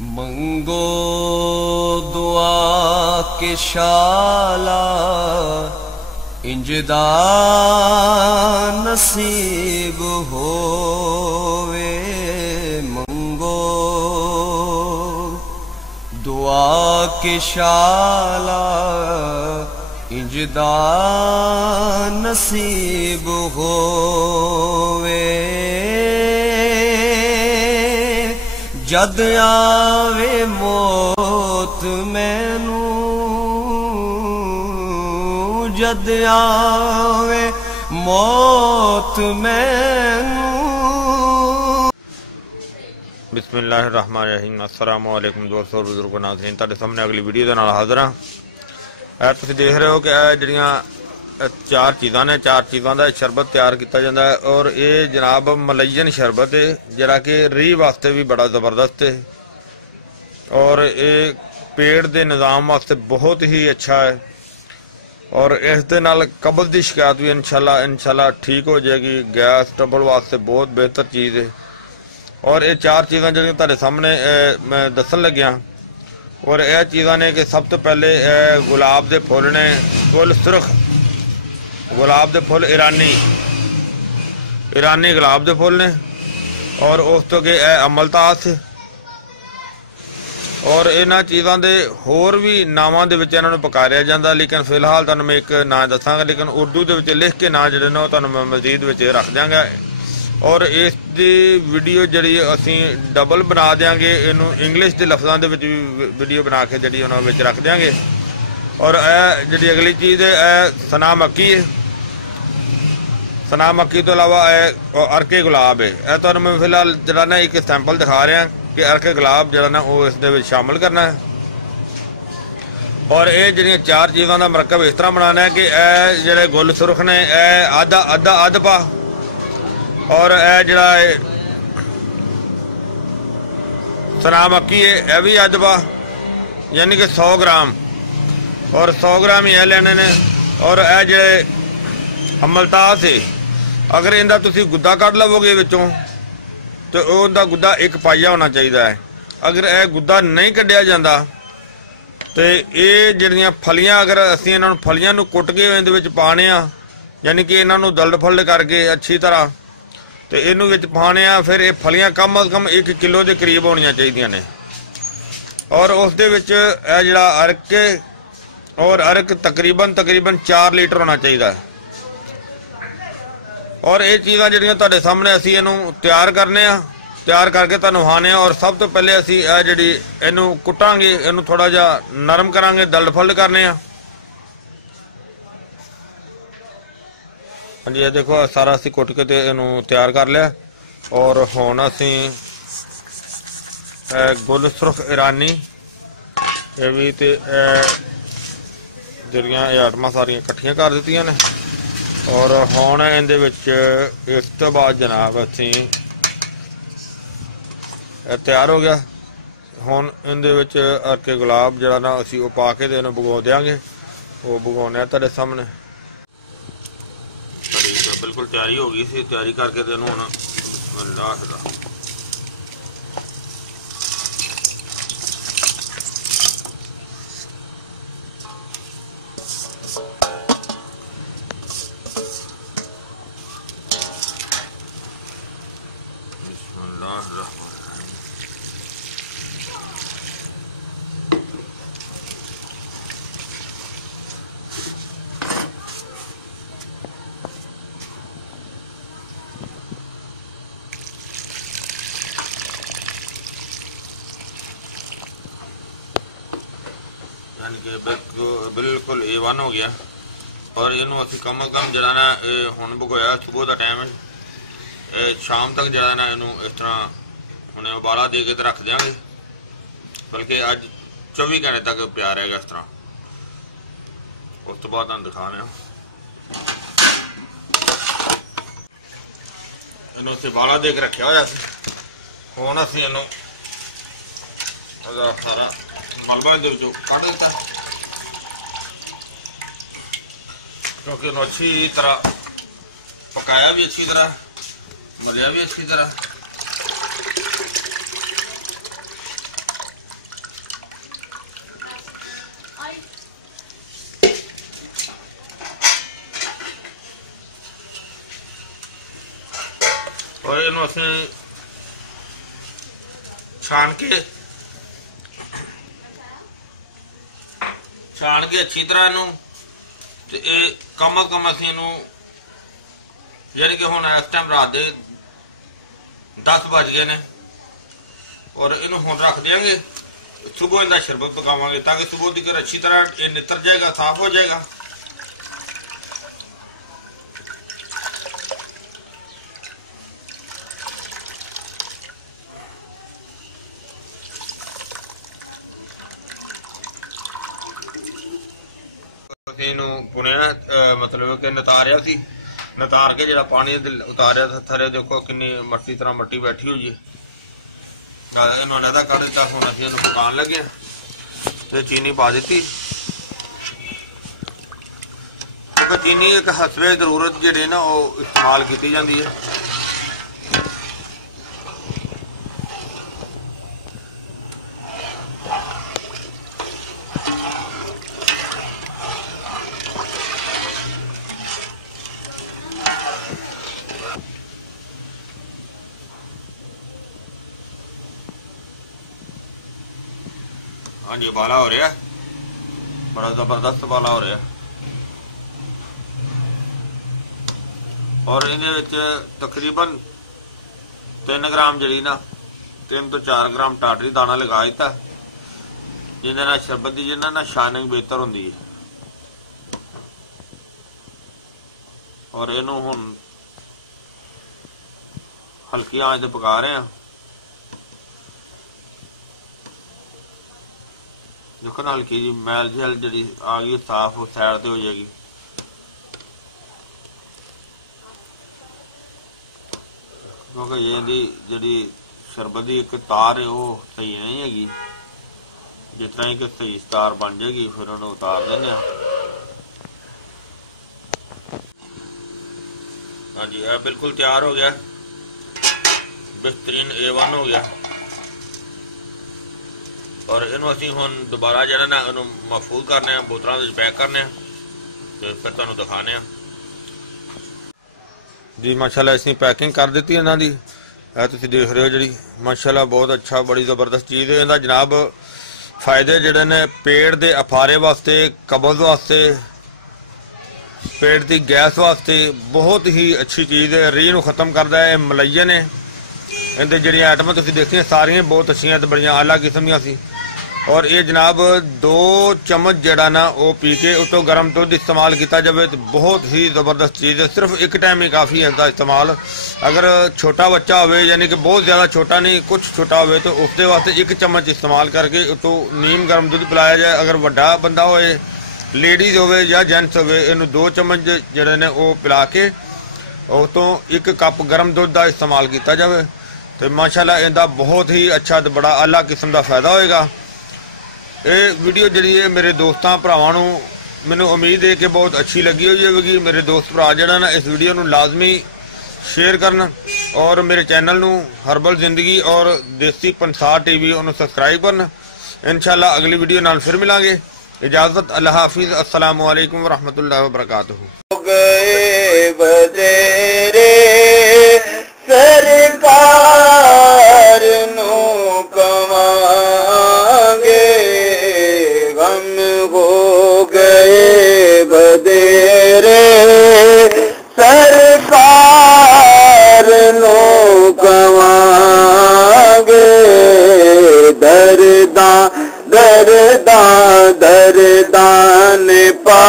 मंगो दुआ के शाला इंजदा नसीब होवे। मंगो दुआ के शाला इंजदा नसीब होवे। जद आवे मौत मैनू, जद आवे मौत मैनू। बिस्मिल्लाहिर्रहमानिर्रहीम। अस्सलामु अलैकुम दोस्तों, बुजुर्गो, नाज़रीन, तुहाडे सामने अगली वीडियो दे नाल हाज़र हां। तुसीं देख रहे हो कि जिहड़ियां चार चीज़ां ने, चार चीज़ों का शरबत तैयार किया जाता है। और ये जनाब मलैयन शरबत है जिहड़ा कि रीह वास्ते भी बड़ा ज़बरदस्त है और ये पेट के निज़ाम वास्ते बहुत ही अच्छा है। और इस दे नाल कब्ज़ की शिकायत भी इंशाल्लाह ठीक हो जाएगी। गैस ट्रबल वास्ते बहुत बेहतर चीज़ है। और ये चार चीज़ां जिहड़ियां तुहाडे सामने मैं दसन लग्या, और यह चीज़ां ने कि सब तो पहले गुलाब के फुल ने, फुल सुरख गुलाब के फुल ईरानी गुलाब के फुल ने। और उस तो अगे अमलतास। और इन्हां चीज़ों के होर भी नावां दे विच इन्हां नूं पुकारिया जांदा, लेकिन फिलहाल तुहानूं मैं एक नां दसांगा, लेकिन उर्दू दे विच लिख के नां जिहड़े ने तुहानूं मैं मजीद विच रख देंगे। और इस दी वीडियो जिहड़ी असीं डबल बना देंगे, इनू इंग्लिश के लफ्ज़ों के वीडियो बना के जिहड़ी उन्हां विच रख देंगे। और जिहड़ी अगली चीज़ है सना मक्की है। सना मक्की तो अलावा अरके गुलाब है। यह तुहानूं मैं फिलहाल जिहड़ा ना एक सैंपल दिखा रहा कि अरके गुलाब जिहड़ा ना वो इस दे विच शामिल करना है। और ये जिहड़ियां चार चीज़ों का मरकब इस तरह बनाना है कि जिहड़े गुल सुरख ने अद्ध पा, और जिहड़ा सना मक्की है यह भी अद्ध पा, यानी कि 100 ग्राम। और 100 ग्राम ही लेने ने। और यह जिहड़े अमलतास है, अगर इनका तुसी गुद्दा कढ़ लवोगे विचों तो उनका गुद्दा 1 पाइया होना चाहिए है। अगर यह गुद्दा नहीं कढ़िया जाता तो ये जिहड़ियां फलियां, अगर असीं इन्हां नूं फलियां नूं कुट के इहदे विच पाने आ, यानी कि इन्हां नूं दलद फुल्ड करके अच्छी तरह तो इनू विच पाने आ, फिर ये फलियां कम अज़ कम 1 किलो के करीब होनियां चाहिए ने। और उस दे विच यह जिहड़ा अरक है, और अरक तकरीबन 4 लीटर होना चाहिए। और ये चीज़ां जिहड़ियां तुहाडे सामने असीं इहनूं तैयार करने आ, तैयार करके तुहानूं खाने। और सब तो पहले असीं जिहड़ी इहनूं कुटांगे, इहनूं थोड़ा जिहा नरम करांगे, दलद फुल्ड करने आ। हाँ जी, ये देखो सारा असीं कुट के ते इहनूं तैयार कर लिया। और हुण असीं गुल सुरख ईरानी ये भी ते जिहड़ियां आइटमां सारियां इकट्ठियां कर दित्तियां ने। और हुण इहदे विच इस तो बाद जनाब असीं तैयार हो गया। हुण इहदे विच अरके गुलाब जिहड़ा ना असीं वो पा के ते इहनूं भगो देंगे। वो भगोने तुहाडे सामने बिल्कुल तैयारी हो गई सी। तैयारी करके ते इहनूं हुण यानी कि बिल्कुल A1 हो गया। और इनू असीं कम अज़ कम जिहड़ा ना हुण भगोया, सुबह का टाइम है, शाम तक जिहड़ा ना इनू इस तरह हुणे उबाला दे के रख देंगे, बल्कि अज 24 घंटे तक पिया रहेगा इस तरह। उस तो बाद तुहानूं दिखाने इनू असीं उबाला दे के रखिया होया सी। हुण असीं इनू सारा मलबा दे विचों कढ़ दिता, क्योंकि अच्छी तरह पकाया भी अच्छी तरह, मलिया भी अच्छी तरह। इनू असीं छान के अच्छी तरह इनू ते कम अज कम असीं इनू यानी कि हुण इस टाइम रात दे 10 बज गए ने और इनू हुण रख देंगे। सुबह इनका शरबत पकावांगे ताकि सुबह तक अच्छी तरह ये नितर जाएगा, साफ हो जाएगा। पुनिया मतलब कि नतारिया सी, नतार के जो पानी उतारिया थरे देखो किन्नी मट्टी तरह मट्टी बैठी हुई है। इन्होंने कढ़ दिता, हूँ अं पकान लगे तो चीनी पा दी क्योंकि चीनी एक हसबे जरूरत जी ना वो इस्तेमाल की जाती है। हाँ जी, बाला हो रहा है, बड़ा जबरदस्त बाला हो रहा है। और इहदे तकरीबन 3 ग्राम जी ना 3 तो 4 ग्राम टाटरी दाना लगा दिता, जिन्हें ना शरबत की जिन्हें ना शाइनिंग बेहतर होंगी है। और इनू हुण हल्की आंच ते पका रहे हैं। देखो ना हल्की जी मैल झैल जी आ गई, साफ सैड ते हो जाएगी। क्योंकि ये जी शरबत की एक तार है वो सही नहीं हैगी, जिस तरह कि सही तार बन जाएगी फिर उन्हें उतार देने। हाँ जी, यह बिल्कुल तैयार हो गया, बेहतरीन A1 हो गया। और इनू असीं हुण दोबारा जो ना इनू महफूज करने, बोतलों में पैक करने तो फिर तुहानूं दिखाने जी। माशाल्लाह असीं पैकिंग कर दी इन्हां दी, तुसीं देख रहे हो जी माशाल्लाह बहुत अच्छा, बड़ी जबरदस्त चीज़ है। इहदा जनाब फायदे जिहड़े ने पेट दे अफारे वास्ते, कब्ज़ वास्ते, पेट की गैस वास्ते बहुत ही अच्छी चीज़ है। रीह नूं खत्म करता है, मलैयन है। इहदे जिहड़ियां आइटमां तुसीं देखियां सारियां बहुत अच्छियां ते बड़ियां आला किस्म दियां सी। और ये जनाब 2 चम्मच जड़ा ना वो पी के उतो गर्म दुध इस्तेमाल किया जाए तो बहुत ही जबरदस्त चीज़ है। सिर्फ एक टाइम ही काफ़ी है इसका इस्तेमाल। अगर छोटा बच्चा हो यानी कि बहुत ज़्यादा छोटा नहीं, कुछ छोटा हो तो उसके वास्ते 1 चम्मच इस्तेमाल करके उतो नीम गर्म दुध पिलाया जाए। अगर वड्डा बंदा होए, लेडीज होवे या जेंट्स होवे, इनू 2 चम्मच जड़े ने वो पिला के उतो 1 कप गर्म दुध का इस्तेमाल किया जाए तो माशाल्लाह इनका बहुत ही अच्छा तो बड़ा आला किस्म का फायदा होएगा। ये वीडियो जी है मेरे दोस्तों भरावां नूं मैनूं उम्मीद है कि बहुत अच्छी लगी हुई होगी। मेरे दोस्त भरा जिहड़ा ना इस वीडियो नूं लाजमी शेयर करन और मेरे चैनल नूं हर्बल जिंदगी और देसी पंसार TV उन्होंने सब्सक्राइब करन। इंशाअल्लाह अगली वीडियो नाल फिर मिलांगे। इजाजत, अल्लाह हाफिज, अस्सलामु अलैकुम वरहमतुल्लाहि वबरकातुहू। सरकार नूं कवांगे, गम हो गए बदेरे। सरकार नूं कवांगे, दरदां ने पा